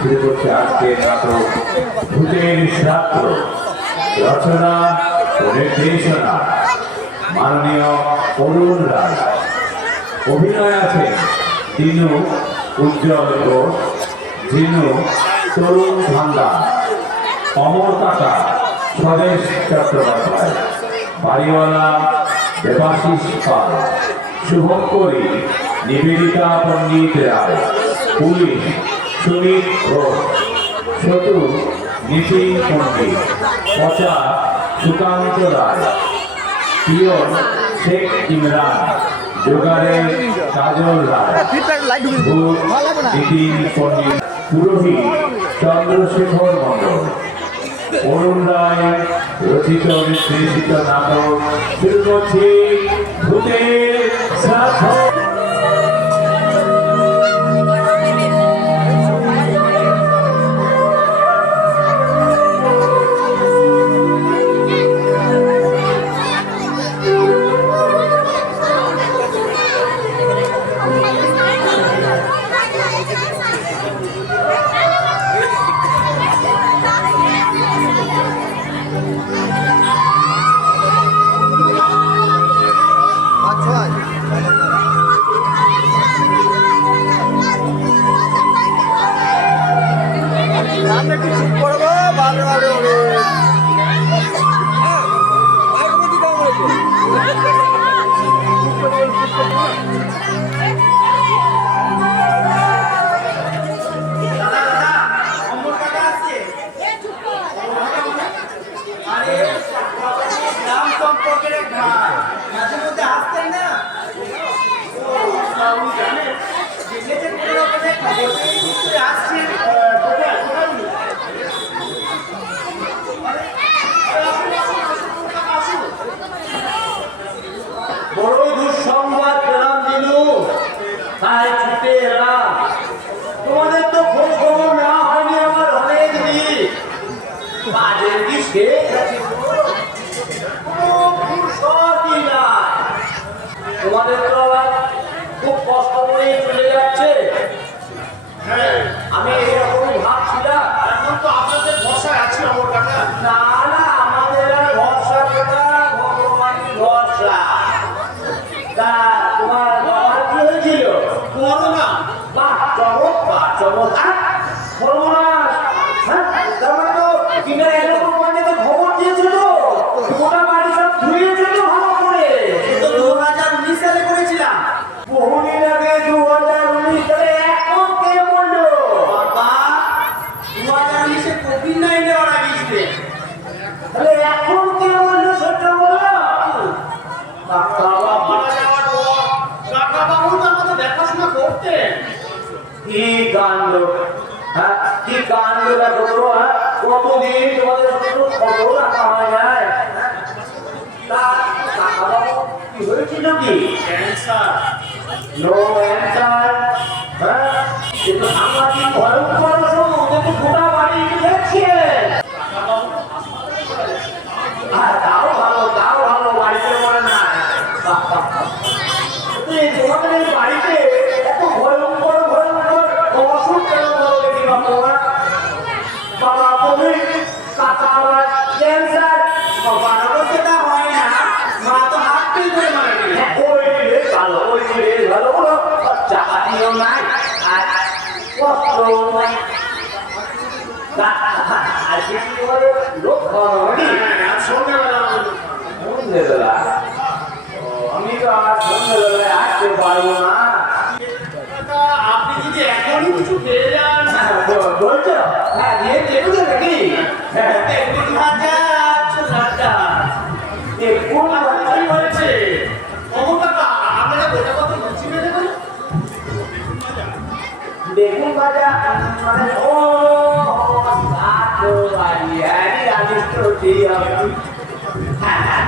শুরু করছে আজকের নাটক ভূতের শ্রাদ্ধ। রচনা ও নির্দেশনা মাননীয় অরুণ রায়। অভিনয় আছে দিনু উজ্জ্বল ঘোষ, জিনু তরুণ ভান্ডার, অমর কাকা স্বদেশ চট্টোপাধ্যায়, বাড়িওয়ালা দেবাশিস পাল, শুভঙ্করী নিবেদিতা পণ্ডিত রায়, পুলিশ সুমিত ঘোষ, ছোটু নিতিন পণ্ডিত, পচা সুকান্ত রায়, পিয়ন শেখ ইমরান, জোগাড়ের কাজল রায়, নিতিন পণ্ডিত, পুরোহিত চন্দ্রশেখর মন্ডল। অরুণ রায় রচিত নির্দেশিত নাটক শুরু করছি ভূতের শ্রাদ্ধ। বড়ই দুঃসংবাদ পেলাম দিনু, তাই ছুটে এলাম। তোমাদের তো খোঁজ খবর না হয়নি আমার অনেক দিন। কাজের কি শেষ আছে? তোমাদের তো আবার খুব কষ্ট করে চলে যাচ্ছে। আমি এরকম ভাবছিলাম। এখন তো আপনাদের ভরসায় আছি আমার কাকা। না না, আমাদের আর ভরসা কথা, ভগবানের ভরসা। তা তোমার বাবার কি হয়েছিল? করোনা। বাহ, চমৎকার চমৎকার। সর্বনাশ। হ্যাঁ, তার মানে তো কিনা এরকম মানে তো খবর দিয়েছিল, গোটা বাড়ি সব ধুয়েছিল ভালো করে। তো 2019 সালে করেছিলাম। বহুদিন আগে 2019 সালে এখন কে বললো? বাবা 2019 কোভিড-19 মারা গিয়েছে। তাহলে এখন কে বললো সেটা বলো। কাকা মারা যাওয়ার পর কাকা বাবু তো আমাদের দেখাশোনা করতেন। কি কাণ্ড! হ্যাঁ, কি কাণ্ড দেখো তো। হ্যাঁ, কতদিন তোমাদের কোনো খবর রাখা হয় নাই। তা কাকা বাবু কি হয়েছিল? কি ক্যান্সার? No cancer. হ্যাঁ, কিন্তু সাংঘাতিক ভয়ঙ্কর রোগ, দেখো গোটা বাড়ি দেখছে। কাকা বাবু তাও ভালো, তাও ভালো, বাড়িতে মনে না। তোমাদের এই বাড়িতে এত ভয়ঙ্কর ভয়ঙ্কর অসুখ কেন বলো দেখি বাবা? বাবা তুমি কাকা আবার ক্যান্সার, বাবারও সেটা হয় না, মা তো হাঁটতেই করে মারা গেল। ওই রে ভালো, ওই রে ভালো, কোনো চাকাতিও নাই আর কষ্ট নাই। আজকে কি বলে লোক খাওয়ানো সন্ধ্যেবেলা? আমি তো আর সন্ধ্যেবেলায় আসতে পারবো না। আপনি যদি এখন কিছু খেয়ে যান। বলছো? হ্যাঁ, দিয়ে দেবো নাকি? বেগুন ভাজা ছোলাটা। বেগুন ভাজাই হয়েছে। আপনারা গোটা কত লুচি বেঁধে দেবেন? বেগুন ভাজা মানে ও হ্যাঁ হ্যাঁ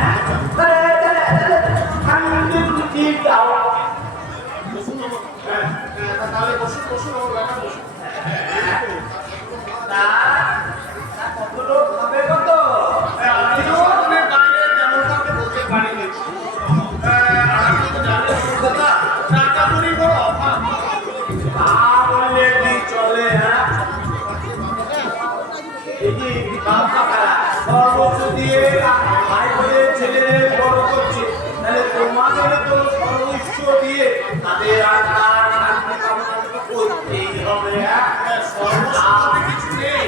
হ্যাঁ, তাহলে বসুন বসুন, কত লোক খাবে? কত আপনি তো বাইরে যেমন কাউকে বলতে পারেনি। আপনি তো জানেন কথা, টাকা করি বড় অভাব। তা বললে কি চলে? হ্যাঁ, আমাদের তো সর্বোচ্চ দিয়ে তাদের আত্মার শান্তি কামনা তো করতেই হবে। সর্বোচ্চ কিছু নেই,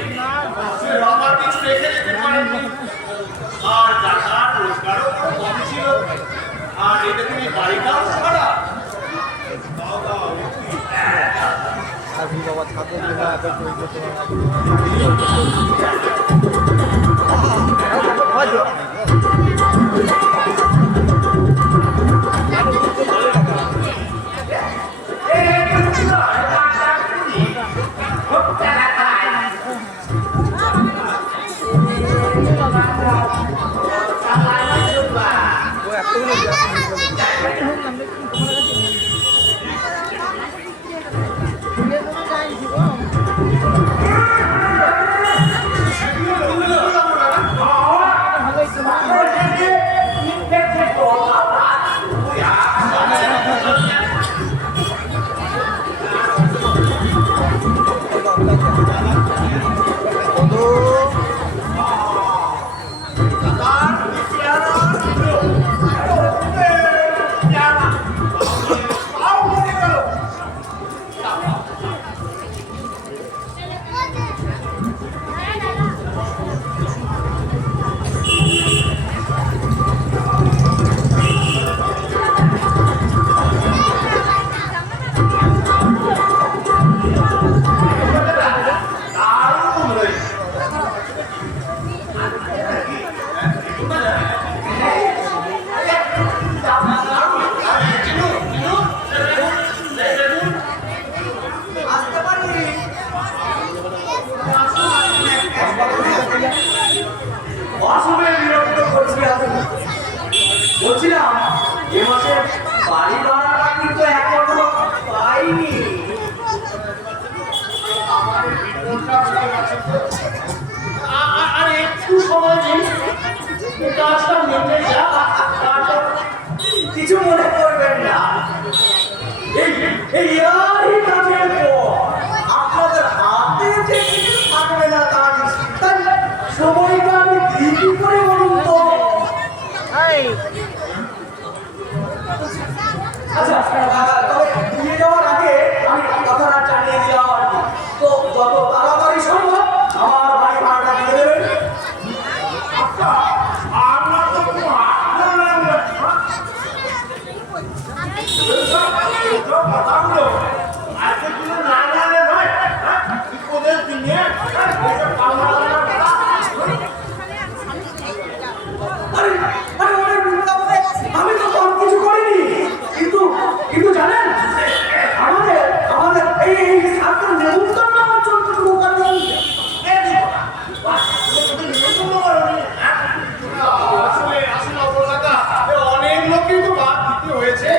আমার কিছু রেখে যেতে পারেননি। আর টাকার রোজগারও কম ছিল, আর এটা তুমি বাড়িটাও ছাড়া। আজকে বাবা ছাদের জন্য এত বলছিলাম এ মাসে বাড়ি ভাড়াটা কিন্তু এখনো পাইনি। আর একটু সময় দিন, কাজটা মিটে যাক। কিছু মনে করবেন না, এই কাজের পর আপনাদের হাতে যে কিছু থাকবে না, তাই সময়টা আমি দিদি করে বলুন তো। আচ্ছা, তবে দিয়ে যাওয়ার আগে আমি কথাটা জানিয়ে দিলাম আর কি। তো যত তাড়াতাড়ি সম্ভব আমার বাড়ি ভাড়াটা দিয়ে দেবেন। আচ্ছা, আমরা তো কথাগুলো আজকে তুমি না জানে ভাই, বিপদের দিনে আমি তো সব কিছু করিনি, কিন্তু জানেন আমাদের এই ছাত্র নেমন্তন্ন অঞ্চলটুকু অনেক লোক কিন্তু বাদ দিতে হয়েছে।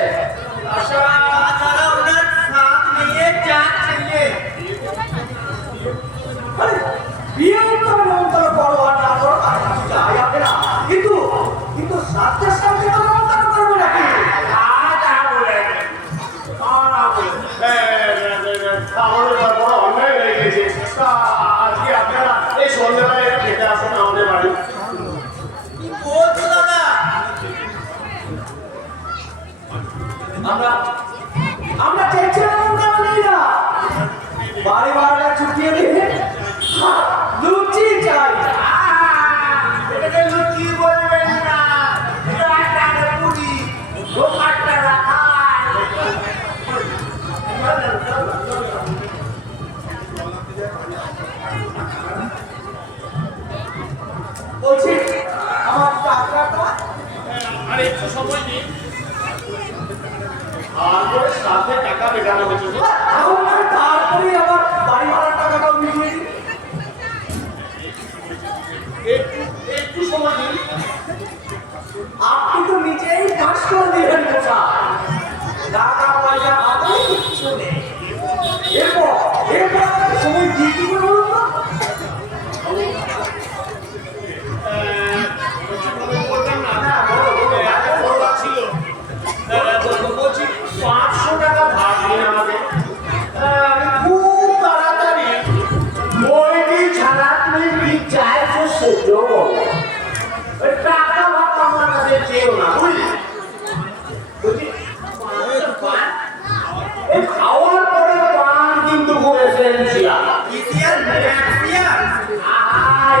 বিয়ে উত্তর নেমন্তন্ন করো আর না করো তার কাছে যাই হবে না, কিন্তু সাথে সাথে তো নেমন্তন্ন করবো নাকি? আজকে আপনারা এই সন্ধ্যাবেলায় খেতে আসেন আমাদের বাড়ি। আমরা চেয়েছিলাম বাড়ি ভাড়াটা চুকিয়ে দিয়ে লুচি চাই। এটাকে লুচি বলবেন না, পুরি দোকানটা রাখা। বলছি আমার টাকাটা আর একটু সময় দিন, আর সাথে টাকা মেটানো হয়েছে। তারপরে আবার বাড়ি ভাড়ার টাকাটাও মিলিয়ে দিন। একটু সময় দিন। আপনি তো নিজেই কাজ করে দিলেন মশা, টাকা পয়সা হাতে কিচ্ছু নেই। এরপর সময় দিয়ে কি করে বলুন তো? বলছি 500 টাকা ভাড়া দিন আমাকে। আমি খুব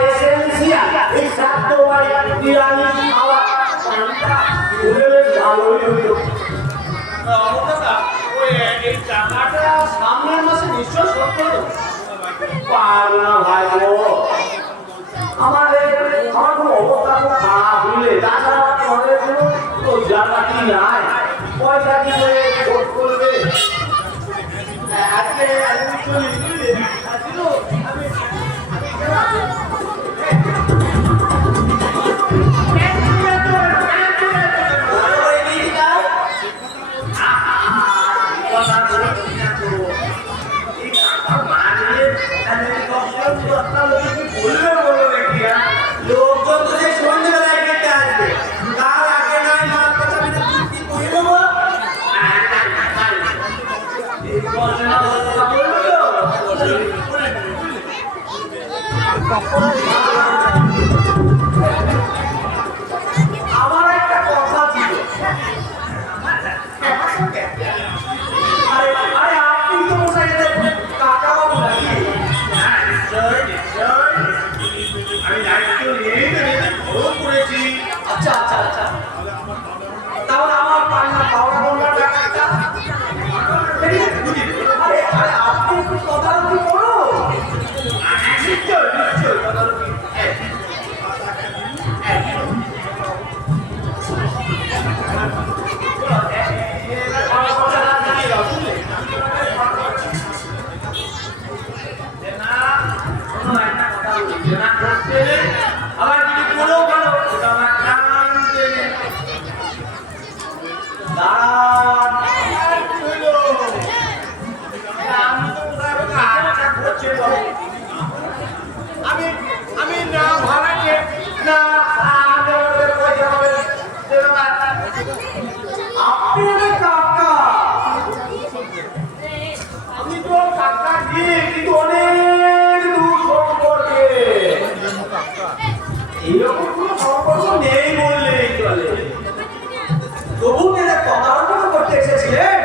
এসেনশিয়াল এই সাত ওয়াই নিরামিষ খাওয়া ভালোই হইল সামনের মাসে নিশ্চয় শোধ করো পারবো না ভাই গো আমার কোনো অবস্থা খুব খারাপ হইলে তাছাড়া ঘরের কোনো রোজগারপাতি নাই পয়সা দিলে শোধ করবে আজকে চলি বুঝলে লোকজন তো যে সন্ধ্যেবেলায় কেটে আসবে তার আগে নয় মার কথা আমি চুক্তি করে দেবো আমার একটা কথা ছিল আরে আরে আপনি তো মশাই কাকাও নাকি আমি দায়িত্ব নিয়েই তো করেছি আচ্ছা আচ্ছা আচ্ছা তাহলে আমার পান্না পাওয়া বলবার টাকাটা আরে আরে আপনি একটু তদারকি করো নিশ্চয় নিশ্চয় তদারকি আবার যদি কোনো বলো ওটা আমার কান টেনে দাঁড়ান আমি না ভাড়াকে না পয়সা হবে আপনি কাকা আমি তো কাকা দিয়ে কিন্তু অনেক দূর সম্পর্কে এরকম কোনো সম্পর্ক নেই বললেই চলে তবু মেরে তদারক করতে এসেছিলেন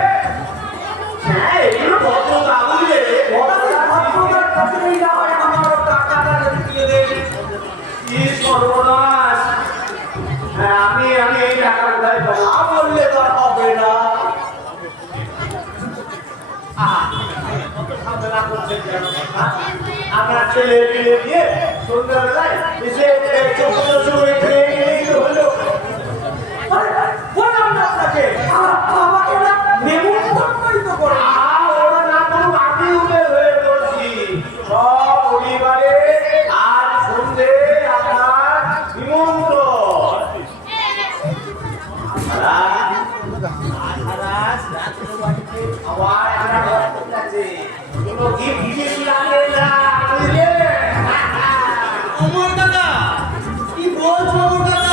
হ্যাঁ এগুলো ভদ্রতা বুঝলে ভদ্রতার কাছেই না হয় আমার টাকাটা দিয়ে দেন কি সর্বনাশ হ্যাঁ আমি এই টাকা কোথায় পাবো না বললে তো আর হবে না আপনার ছেলে বিয়ে দিয়ে সন্ধ্যাবেলায় এসে হলো বললাম না আপনাকে আমাকে না নেমন্তন্নই তো করে ওরা না কোনো আগে উঠে হয়ে পড়ছি সব পরিবারে আজ সন্ধ্যে আপনার নিমন্ত্রণ আমার আছে কোনো গিফট লাগে না বুঝলে অমর দাদা কি বলছো অমর দাদা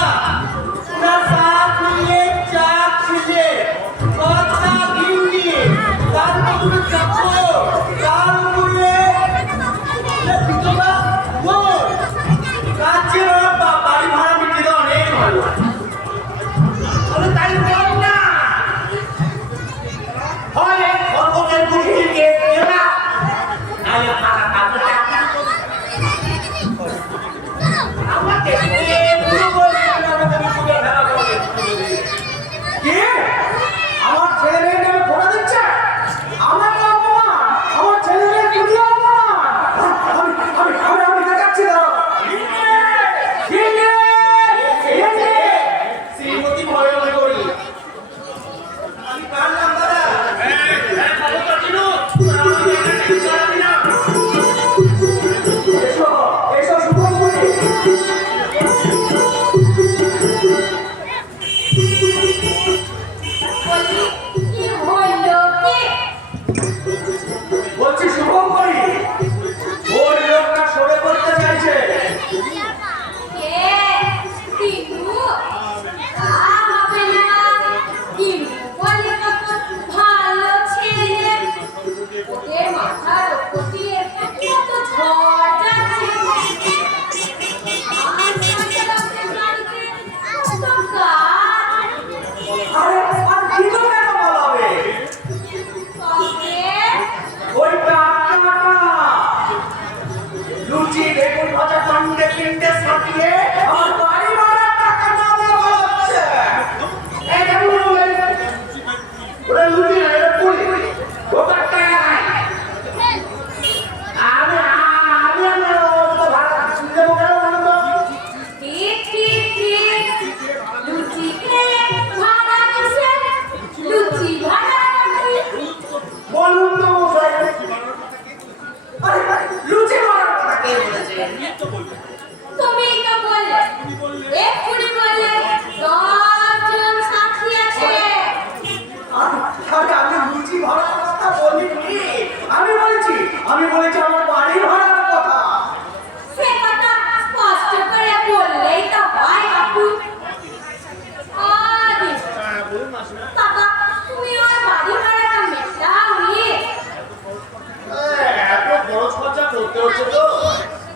করতে হচ্ছে তো,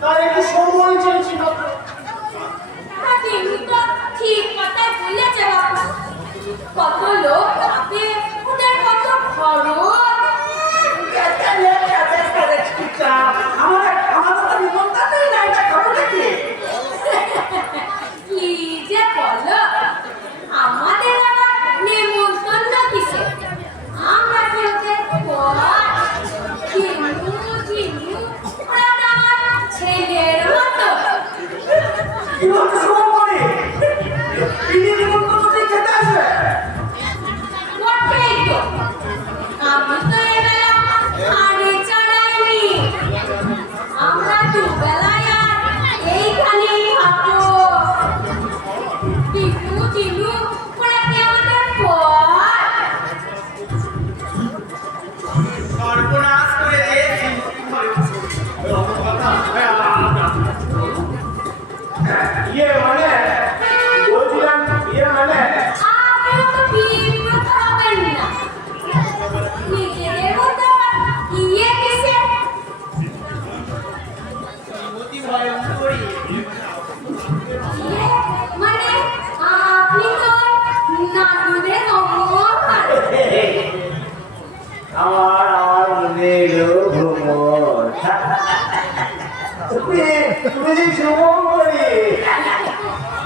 তার একটু সময় চেয়েছি মাত্র। হ্যাঁ, কিন্তু তো ঠিক কথাই বলেছে বাবা। কত লোক থাকে, ওদের কত খরচ। কি যে বলো, আমাদের আবার নেমন্তন্ন কিসে? আমরা কি ওদের পর ঝিনু ঝিনু, ওরা তো আমার ছেলের মতো। বটেই তো, আমি তো এবেলা হাঁড়ি চালাইনি। আমরা দুবেলায় আর এইখানেই থাকবো। টিনু টিনু, ওরা কি আমাদের পর? সর্বনাশ করে দিয়েছি। ইয়ে মানে বলছিলাম, ইয়ে মানে আপনিও তো বিব্রত হবেন না। নিজেদের মধ্যে আবার ইয়ে কিসে? অতি ভয়ঙ্করী। ইয়ে মানে আপনি তো নাটুদের অমর। আমার মনে এলো ভ্রমণ। তুমি যে শুভঙ্করী।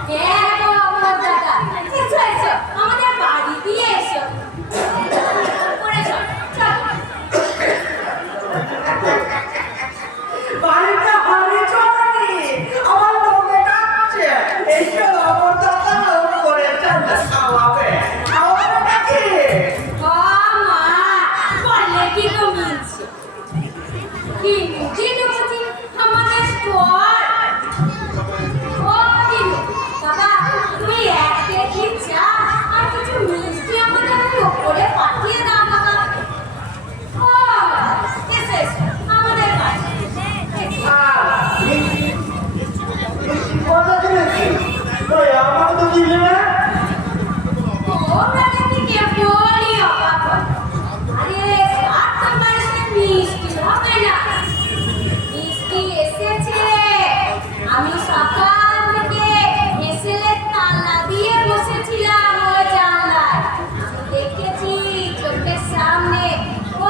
হ্যাঁ গো অমর দাদা, এসো এসো, আমাদের বাড়ি দিয়ে এসো। করে চল, চল। বাড়িটা ভারী চড়ানি, আমার লোকে কাঁপছে। এইসব আমার দাদা করে খাওয়াবে, খাওয়াবে নাকি? ও মা, বলে কি তো মিলছে। কিনু কিনু বুঝি আমাদের পর। ও কিনু, বাবা তুমি এক কেজি চা আর কিছু মিষ্টি আমাদের উপরে পাঠিয়ে দাও বাবা। ও বাবা, এসো এসো, আমাদের বাড়ি। কথা দিয়েছি আমার তো দিলে না। ওরা দেখি কেবলই অবাক হয়। আরে আর তো বাড়িতে মিষ্টি হবে না। মিষ্টি এসেছে। আমি সকাল থেকে এসেলের তালা দিয়ে বসেছিলাম ওই জানলায়। আমি দেখেছি চোখের সামনে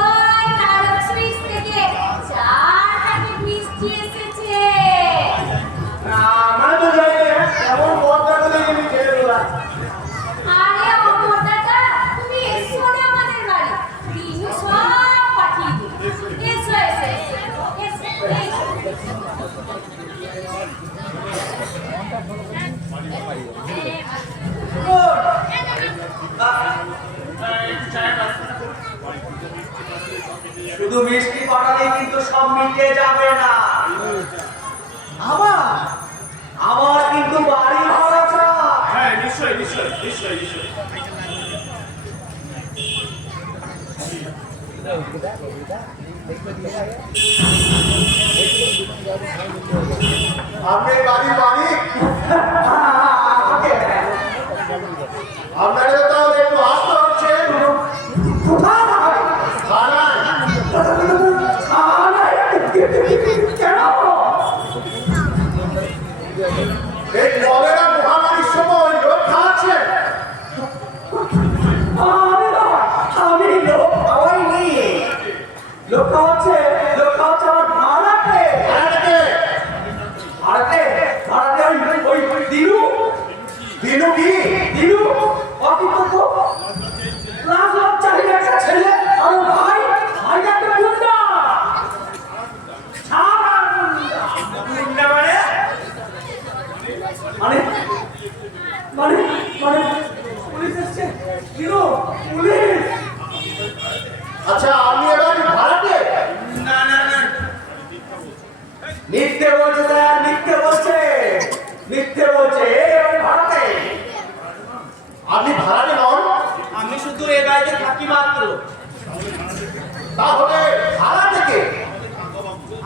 ওই তারক সুইচ থেকে 4 প্যাকেট মিষ্টি এসেছে। আমার তো জানি না, এমন কথা বলে গেলি ছেড়ে দিলাম। আরে অমর দাদা, তুমি এসো না আমাদের বাড়ি। দিনু সব পাঠিয়ে দিই। এসো এসো এসো, এসো। শুধু মিষ্টি পাঠালে কিন্তু সব মিটে যাবে না। আবার আবার কিন্তু বাড়ি ভাড়া চাই। হ্যাঁ, নিশ্চয়ই নিশ্চয়ই নিশ্চয়ই নিশ্চয়ই। আপনি বাড়ি মালিক, আপনাদের তো একটু আসতে হচ্ছে থানায়। এই কলেরা মহামারীর সময় লোক খাওয়াচ্ছে। আমি লোক খাওয়াইনি। লোক খাওয়াচ্ছে আমার ভাড়াতে। ভাড়াতে ভাড়াতে ওই দিনু দিনু কি দিনু অতিথ লাখ লাখ চাহিদা একটা ছেলে আর ভাই ভাইটা একটা গুন্ডা। সারা গুন্ডা মানে মানে মানে পুলিশ এসছে। দিনু পুলিশ। আচ্ছা, আপনি এবার ভাড়াতে না না না, মিথ্যে বলছে স্যার, মিথ্যে বলছে, মিথ্যে বলছে। এই ভাড়াতে আপনি ভাড়াতে নন, আমি শুধু এ বাড়িতে থাকি মাত্র। তাহলে ভাড়া থেকে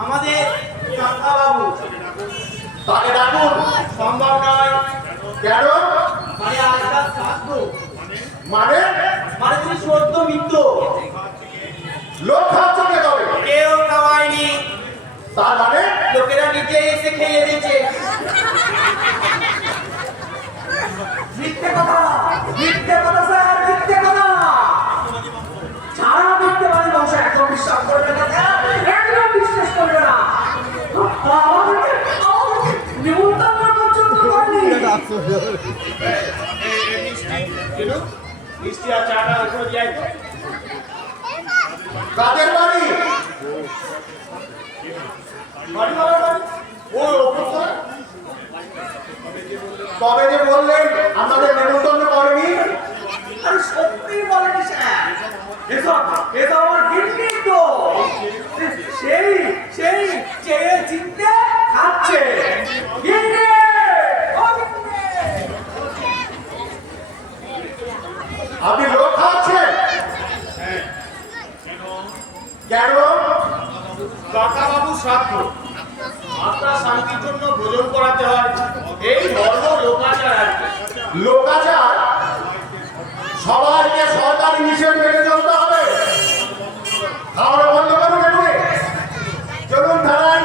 আমাদের কাকা বাবু। তাকে ডাকুন। সম্ভব নয়। কেন? মানে আজকাল শ্রাদ্ধ, মানে মানে তুমি সদ্য মৃত। লোক খাওয়াচ্ছে কে তবে? কেউ খাওয়ায়নি। তার মানে লোকেরা নিজে এসে খেয়ে দিয়েছে। মিথ্যে কথা স্যার, মিথ্যে কথা। যারা মিথ্যে বাড়ি বসে একদম বিশ্বাস করবে না, একদম বিশ্বাস করবে না। আমাদেরকে নিমন্ত্রণ পর্যন্ত করেনি। মিষ্টি আর চাটা ওখানে দিয়ে আয় তো। কাদের বাড়ি? বাড়ি বাবার বাড়ি। ওই ওপর তো। তবে যে বললেন আমাদের নেমন্তন্ন করেনি, আরে সত্যি বলেনি স্যার। এসব আমার গিন্নি তো। সেই সেই চেয়ে চিনতে খাচ্ছে। গিন্নি! ও গিন্নি! আপনি লোক খাওয়াচ্ছেন কেন? কাকাবাবু শ্রাদ্ধ, আত্মা শান্তির জন্য ভোজন করাতে হয়, এই ধর্ম লোকাচার আর কি। লোকাচার? সবাইকে সরকারি নিষেধ মেনে চলতে হবে। খাওয়া বন্ধ করুন এগুলি। চলুন থানায়।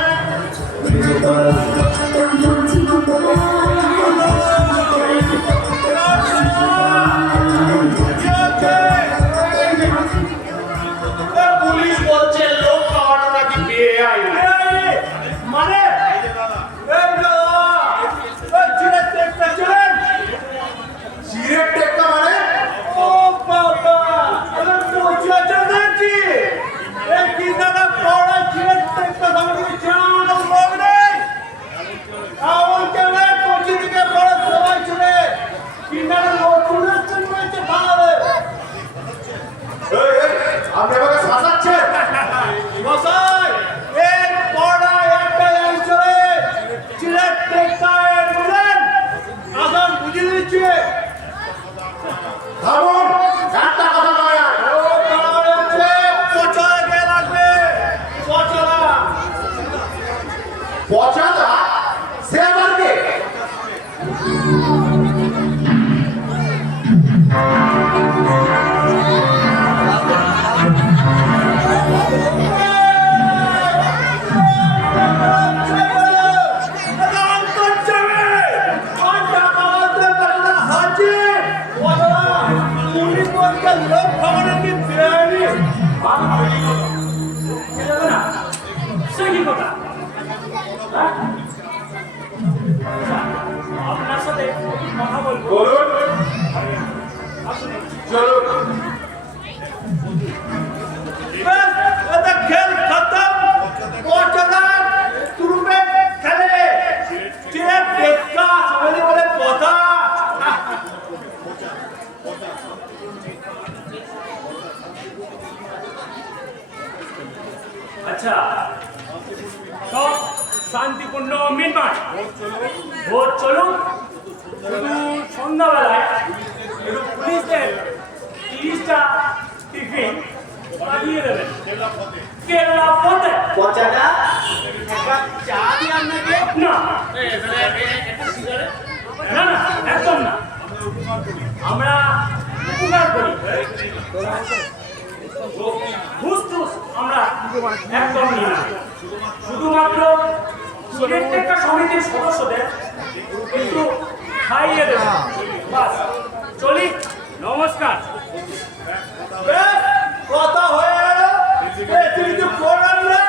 পুলিশ বলছে লোক খাওয়ানো নাকি বেআইন। মানে সিগারেট টেক্কা মানে? ও বাবা, আমি তো চাচা দেখছি। এই কি দাদা পড়া চিড়ে দেখতে আমাকে জানানো লোক নেই। আমাকে না কোচি থেকে বড় সবাই ছেড়ে কিনারে নতুন আসছেন বলছে ভালো। এই, এই, আপনি আমাকে শাসাচ্ছেন? মশাই, এই পড়া একটা অঞ্চলে চিড়ে টেক্কা বুঝলেন? আসন বুঝিয়ে দিচ্ছি। থামুন, একটা কথা নয় আর। ও তারা হচ্ছে পচা কে লাগবে, পচলা। পচাদা? সে আবার কে? আপনার সাথে কথা বলবো। বলুন। চলুন। খেল খতম, পচলা তুরুপে খেলে চিড়ে টেক্কা সবাই বলে কথা। আচ্ছা, সব শান্তিপূর্ণ মিটমাট ভোট চলুক। শুধু সন্ধ্যাবেলায় একটু পুলিশদের 30টা টিফিন পাঠিয়ে দেবেন কেরালা পথে। পচাটা একটা চা দিয়ে আপনাকে না না না, একদম না। আমরা উপকার করি, ঘুষ টুস আমরা একদম নিই না। শুধুমাত্র সিগারেট টেক্কা সমিতির সদস্যদের একটু খাইয়ে দেব, বাস। চলি, নমস্কার। কথা হয়ে গেল। বেশি কিছু করার না,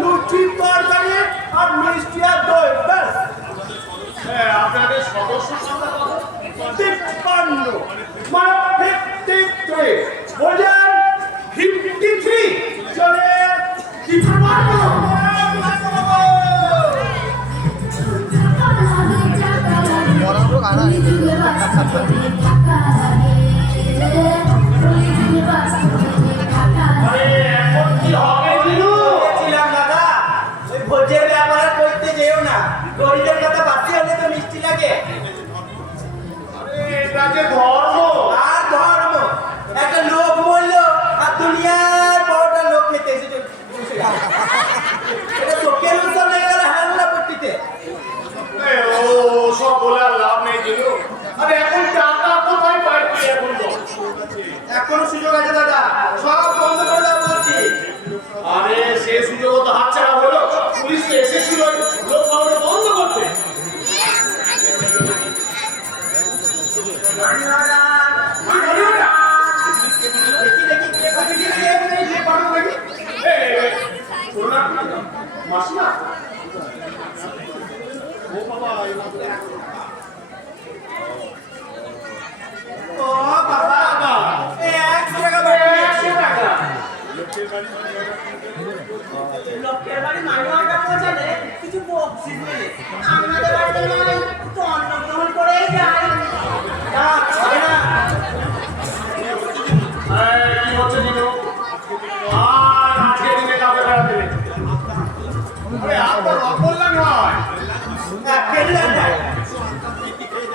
লুচি তরকারি আর মিষ্টি আর দই ব্যাস। আপনাদের সদস্য সংখ্যা কত? 53 মানে 53 বোঝেন? 53 চলে 53। পড়ানো গানা আরে এখন কি হবে দিলু? বলেছিলাম দাদা, ওই ভোজের ব্যাপারে করতে যেও না। গরিবের কথা বাড়তি হলে তো মিষ্টি লাগে। এটা যে ধর্ম। আর ধর্ম, একটা লোক বলল আর দুনিয়ার বড়টা লোক খেতে এসেছে বসে গেল। এটা চোখের উৎসব হয়ে গেল হামলা পট্টিতে। ও সব বলে আর লাভ নেই দিলু। আরে এখন টাকা কোথায় পাইছি এখন বল? এখনো সুযোগ আছে দাদা, সব বন্ধ করে দাও বলছি। আরে সে সুযোগ তো হাতছাড়া হলো। ও বাবা, 100 টাকা বাকি, 100 টাকা। লোকের বাড়ি মাইনটা পৌঁছালে কিছু বকশিস মেলে। আমাদের বাড়িতে নয়, তো অন্নগ্রহণ করেই যাই। না, হবে না। কি হচ্ছে দিনু? আর আজকে দিনে কাউকে বেড়াতে নেই। আরে আর তো অকল্যাণ হয়। কেটে যান না।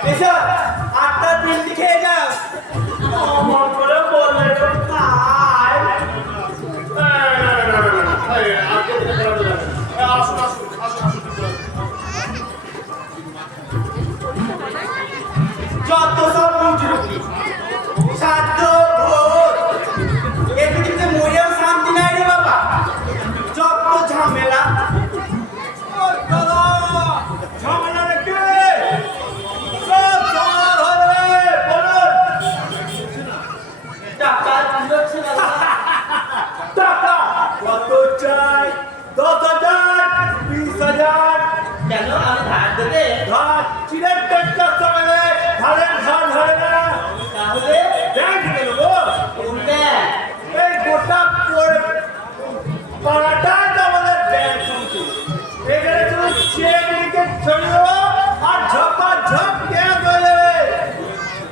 এসো, 8টার পিন্ডি খেয়ে যাও। অমর করে বললে তো খাই। আজকে দিনে বেড়াতে যাবে। আসুন আসুন আসুন আসুন। যত সব বুঝি সাধ্য ভোর এই পৃথিবীতে মরেও শান্তি নাই রে বাবা। যত ঝামেলা ঝামেলা রেখে সব সমাধান হবে। বলুন টাকা দিচ্ছে না। টাকা কত চাই? 10,000, 20,000। কেন আমি ধার দেবে? ধার চিরের টেক্কা চলে ধারের ধার ধরে না। তাহলে ব্যাংক দেবো। এই গোটা পাড়াটা আমাদের ব্যাংক সমিতি। এখানে শুধু চেক লিখে ছড়িয়ে আর ঝপা ঝপ গ্যাস হয়ে যাবে।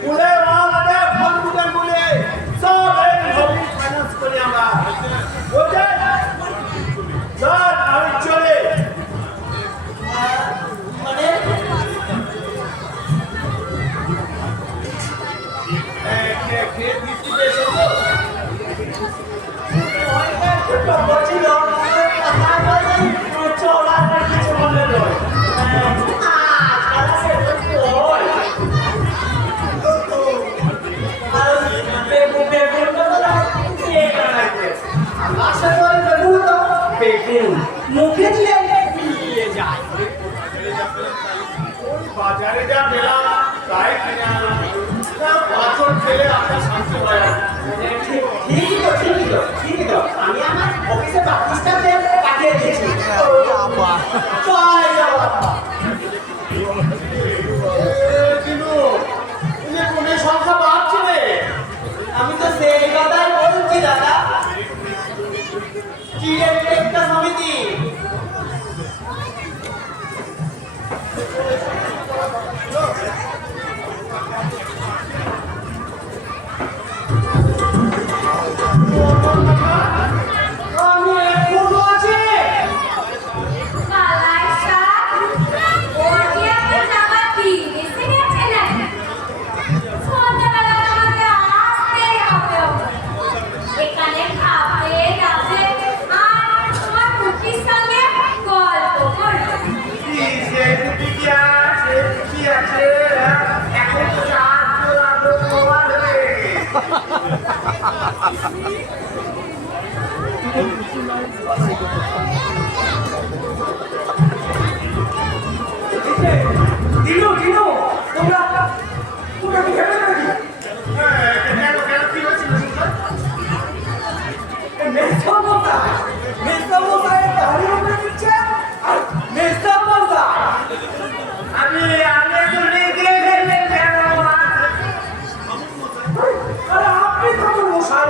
পুলে আমাদের বন্ধুদের বলে সব এইভাবে ফাইন্যান্স করি আমরা। বুঝলেন? স্যার আমি চলে। মানে খেয়ে বৃষ্টিতে এসেছো? বলছিল চলার কিছু বলে নয়। মুখে দিয়ে নিয়ে যায়। বাজারে যা মেলা তাই কিনা পাচন খেলে আপনার শান্তি হয় না। ঠিকই তো আমি আমার অফিসে বাকিস্তানকে পাঠিয়ে দিয়েছি। কিন্তু কোনে সংখ্যা বাড়ছে রে। আমি তো সেই কথাই বলছি দাদা। চিড়ের টেক্কা সমিতি। আমি এখনো আছি। পালাই শাক, ওর কি একটা জামা কি এসে গেছে নাকি? সন্ধ্যাবেলা তোমাকে আসতেই হবে ওর। এখানে খাবে দাবে আর তোমার কুটির সঙ্গে গল্প করবে। কি আছে এখন সাহায্য লাগবে তোমার হয়ে। দিনু তোমরা কি ভেবে নাকি কি হয়েছিল? মেসামশাই দাঁড়িয়ে উপরে দিচ্ছে আর মেসামশাই আমি তো রেগে গেলে কেন? আরে আপনি থাকুন মশাই।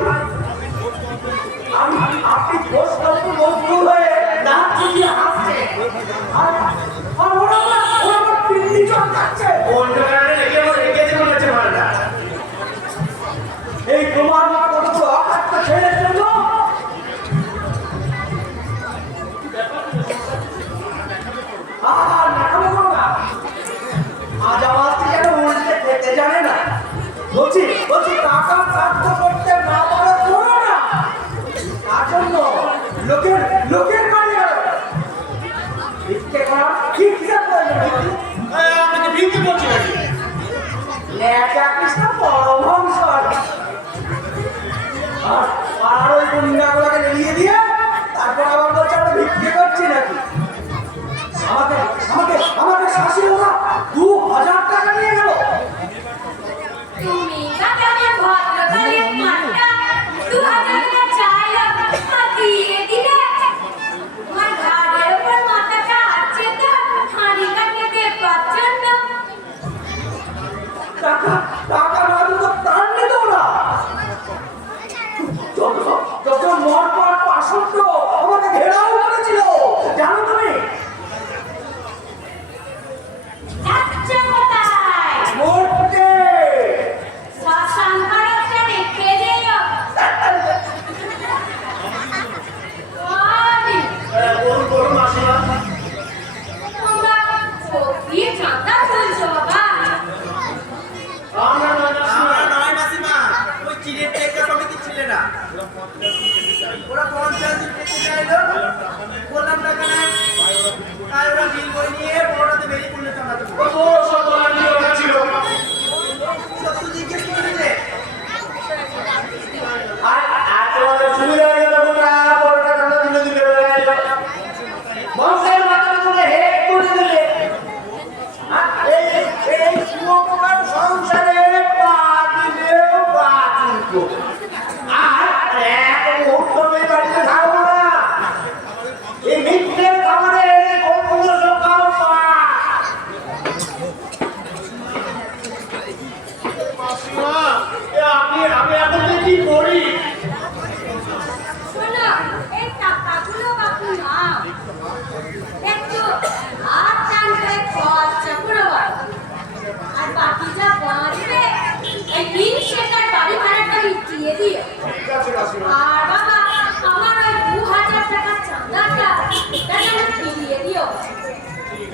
আপনি দোষটাকে মজবুর হয়ে দাঁত দিয়ে হাসছে আর ওরা আমার পিন্ডি চড়কাচ্ছে। অন্য কারণে রেগেছে মনে হচ্ছে ভাড়া। এই তোমার কত অকাট্য ছেলের জন্য আজ আমার যেন উল্টে খেতে জানে না। বলছি টাকা সাধ্য করতে না পারো করো না। তার জন্য লোকের বাড়ি গেল ভিক্ষে করা কি হিসাব করবে? আপনাকে ভিক্ষে করছি নাকি? ন্যাচা কৃষ্ণ পরমহংস আর ওই গুন্ডাগুলোকে নিয়ে দিয়ে তারপর আবার বলছে আমরা ভিক্ষে করছি নাকি? আমাকে শাসিয়ে ওরা 2,000 টাকা নিয়ে গেল। তুমি না কেমন ভদ্রকালের মাঠটা 2000 টাকা চাইলো আর দিয়ে দিলে। তোমার ঘাড়ের উপর মাথাটা আছে তো হাঁড়ি কাটতে দেবে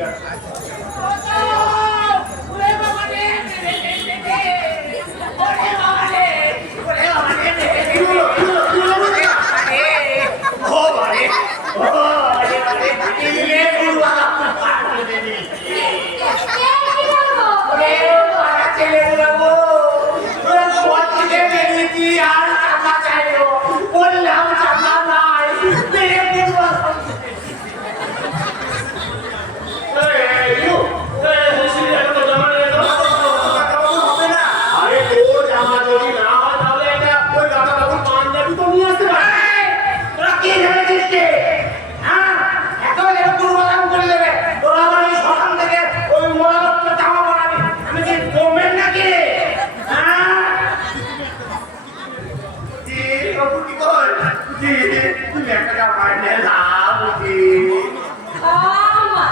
আছে। কি হলো? কি হলো? কি হলো? আরে তোর জামা যদি না হয় তাহলে এটা ওই দাদা বাবুর পাঞ্জাবি তো নিয়ে আসতে পারে। তুমি একটা জামা নিয়ে যাও বুঝি। আমা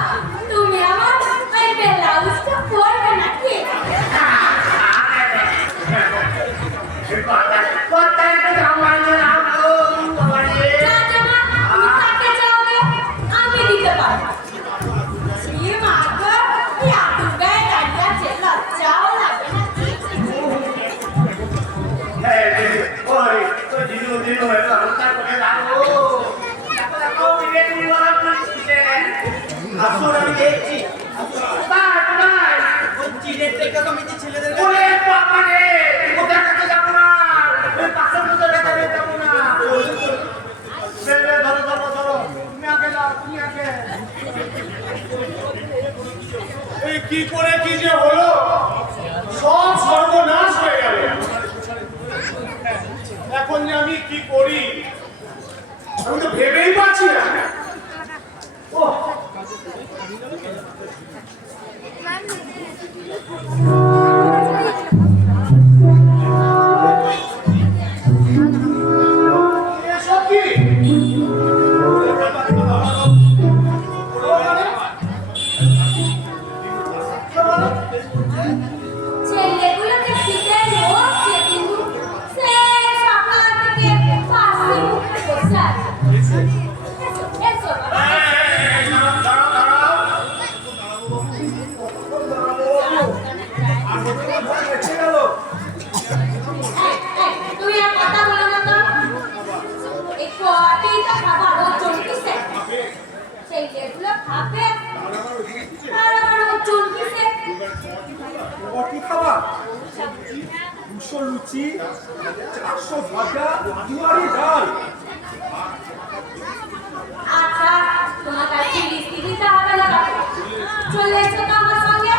তুমি আমার এই ব্লাউজটা পরবে নাকি? যা জামা তুমি কাকে চাওগে আমি দিতে পারবো। ছি মা গো, এই আতুর গায়ে দাঁড়িয়ে আছে, লজ্জাও লাগে না? এই কি করে কি যে হলো, সব সর্বনাশ হয়ে গেল। এখন যে আমি কি করি আমি তো ভেবেই পাচ্ছি না। ওহ, এসব কি? ছেলেগুলোকে শীতের হচ্ছে কিন্তু সে সকাল থেকে পাশে মুখে বসে আছে। এসো বাবা। দাঁড়াও, দাঁড়াও। তুই আর কথা বলো না তো। এই কটেই তো খাবার ওজন কিসে? ছেলেগুলো খাবে আর আমার ওজন কিসে? কি খাবার 200 লুচি 400 ভাজা দুয়ারি ডাল আচ্ছা তোমার কাছে লিস্টি দিতে হবে না বাবা। চলে এসো তো আমার সঙ্গে।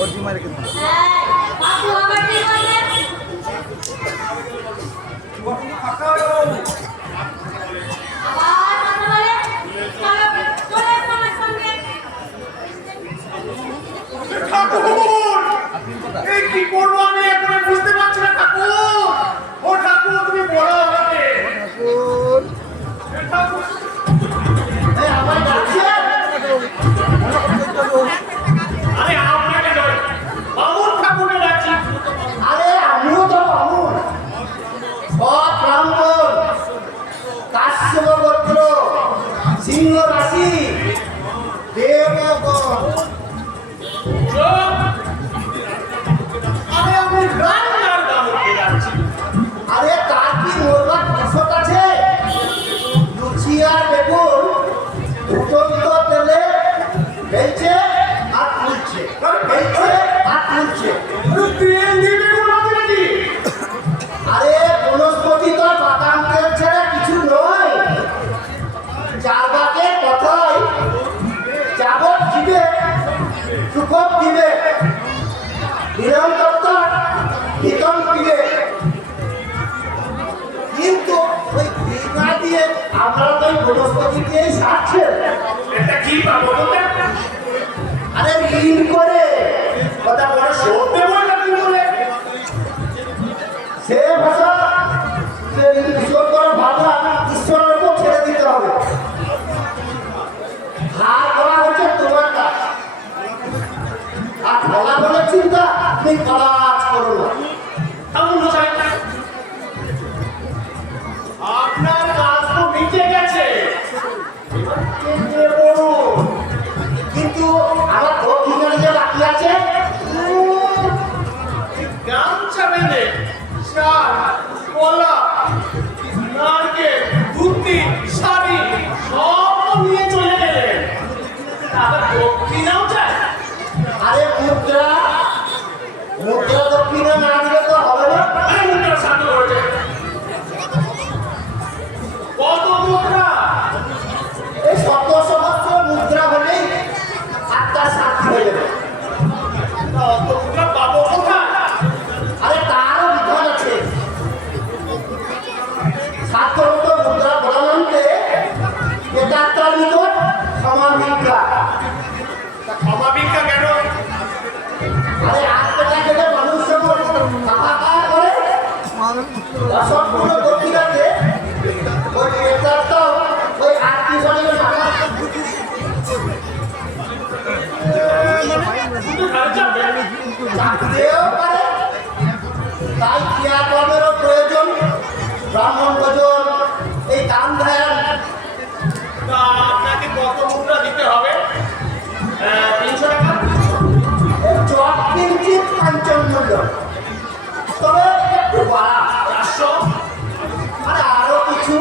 ওর ডিমারে কিন্তু হ্যাঁ বাবু আমার কি বলে? বাকি ফাঁকা গেল আবার কথা বলে? চলো চলে এসো আমার সঙ্গে। ঠাকুর, এই কি করবো আমি এখন বুঝতে পারছি না ঠাকুর। ও ঠাকুর, তুমি বলো আমাকে। ঠাকুর এ ঠাকুর, আমায় ডাকছে? আরে আপনাকে নয়, বাবুর ঠাকুরে ডাকছি। আরে আমিও তো বামুন। সৎ ব্রাহ্মণ, কাশ্যপ গোত্র, সিংহ রাশি, দেবগণ। চুপ! আরে আমি রান্নার বাবুকে ডাকছি। আরে তার কি মোরবার বসত আছে? লুচি আর বেগুন ফুটন্ত তেলে ভেজে আর তুলছে, ভেজে আর তুলছে। তেল দিবি কোনো নাকি? আরে বনস্পতি তো বাদাম তেল ছাড়া কিছু নয়। চারবাকের কথায় যাবত দিবে, সুখব দিবে, বিরাম দত্ত কীর্তন দিবে। কিন্তু ওই ঘৃণা দিয়ে আমরা তো ওই বনস্পতি দিয়েই সারছে। এটা কি পাবো তোকে? আরে ঋণ করে কথা বলে সত্যি বলটা কি বলে? সে ভাষা সে ঈশ্বর করার ভাষা ঈশ্বরের উপর ছেড়ে দিতে হবে। হার করা হচ্ছে তোমার কাজ, আর ফলাফলের চিন্তা তুমি কাজ করো না। ঠাকুর মশাই, আপনার কাজ তো মিটে গেছে। কেটে পড়ুন। কিন্তু আমার দক্ষিণারে যে বাকি আছে গামছা বেঁধে শাল কলা নারকেল ধুতি শাড়ি সব নিয়ে চলে গেলেন আবার দক্ষিণাও চায় আরে মুদ্রা মুদ্রা দক্ষিণা না দিলে তো হবে না। আরে মুদ্রা শান্ত করেছে কত মুদ্রা এই শত সহস্র মুদ্রা হলেই আত্মা শান্তি হয়ে যাবে। অত মুদ্রা পাবো কোথায় আরে তারও বিধান আছে। সাধারণত মুদ্রা প্রধানতে প্রেতাত্মার নিকট ক্ষমা ভিক্ষা। ক্ষমা ভিক্ষা কেন আরে আজ পেটা খেলে মানুষ যখন হাহাকার করে অসম্পূর্ণ দক্ষিণাতে ওই প্রেতাত্মা ওই আত্মীয় স্বজনের শুধু ঘরে যাবে চাকরিও পারে। তাই ক্রিয়াকর্মেরও প্রয়োজন। ব্রাহ্মণ ভোজন এই দান ধ্যান তা আপনাকে কত মুদ্রা দিতে হবে 300 টাকা চট কিঞ্চিত কাঞ্চন মূল্য, তবে একটু বাড়া। 400 আর আরো কিছু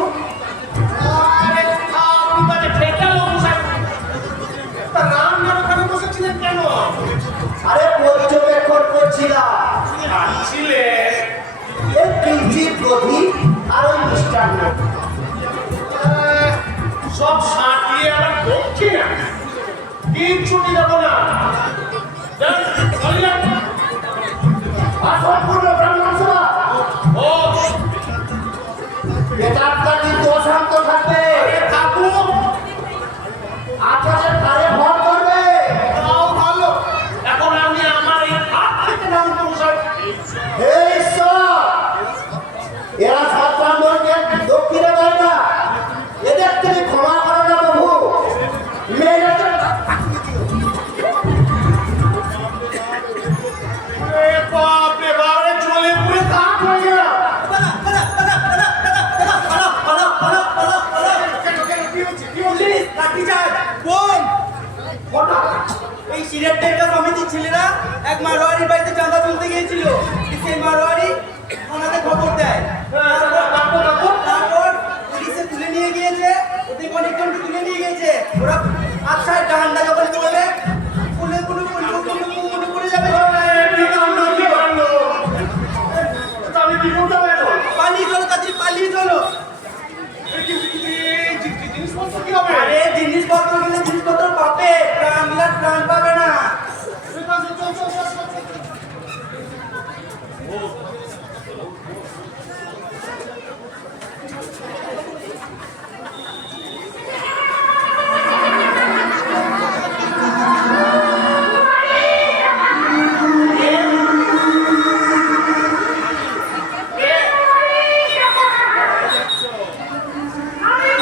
আরে আপনি বাজে ঠেকালো মশাই তা রান্নার ওখানে বসেছিলেন কেন আরে পর্যবেক্ষণ করছিলাম। আসছিলে এই কিঞ্চিত গধি আর ওই মিষ্টান্ন সব সাঁটিয়ে আবার দক্ষিণা কিচ্ছু দেব না যান, চলে যান। অসম্পূর্ণ ব্রাহ্মণ সভা ও প্রেতাত্মা কিন্তু অশান্ত থাকবে। আরে থাকুন আপনাদের ঘরে ভর করবে। তাও ভালো এখন আমি আমার এই হাত থেকে নাম মশাই হে ঈশ্বর, এরা সব ব্রাহ্মণকে দক্ষিণে দেয় না। এদের তুমি ক্ষমা করো না প্রভু। মেয়েদের বাপরে বাপরে চলে পুরে তাক হয়ে গেল কেন কেন কি হচ্ছে কি হচ্ছে এই সিলেটের কমিটি ছেলেরা এক মারোয়ারির বাড়িতে চাঁদা তুলতে গিয়েছিল। সেই মারোয়ারি থানাতে খবর দেয়। তারপর পুলিশে তুলে নিয়ে গিয়েছে, ওদের অনেকজনকে তুলে নিয়ে গিয়েছে। ওরা আচ্ছা ডান্ডা যখন করবে ফুলের কোনো মনে পড়ে যাবে। আমি কি বলতে পারবো পালিয়ে চলো, তাড়াতাড়ি পালিয়ে চলো। জিনিসপত্র কি হবে আরে জিনিসপত্র কিনে জিনিসপত্র পাবে, প্রাণ পাবে না। আমি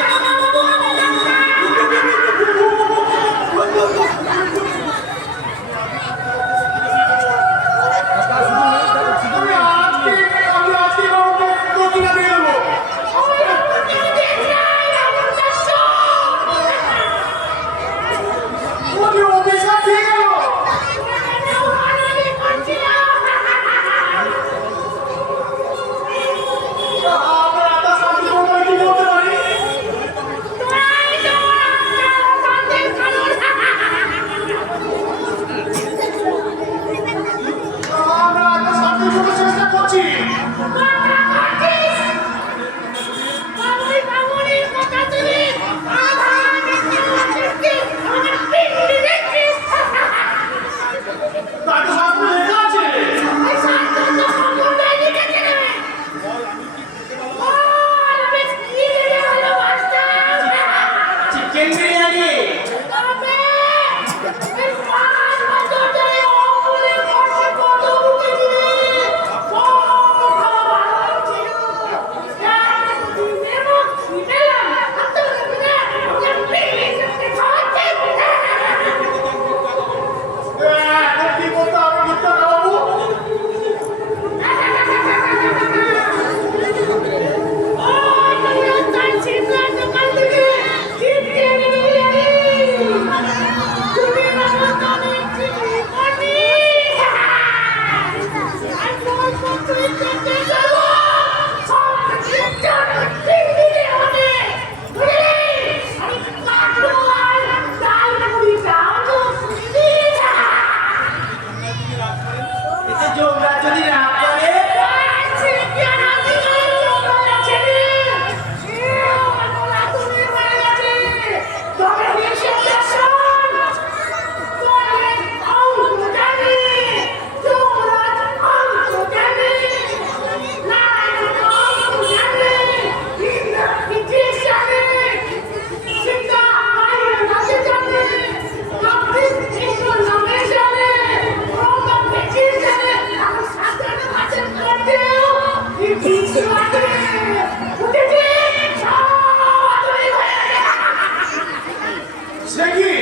সে কি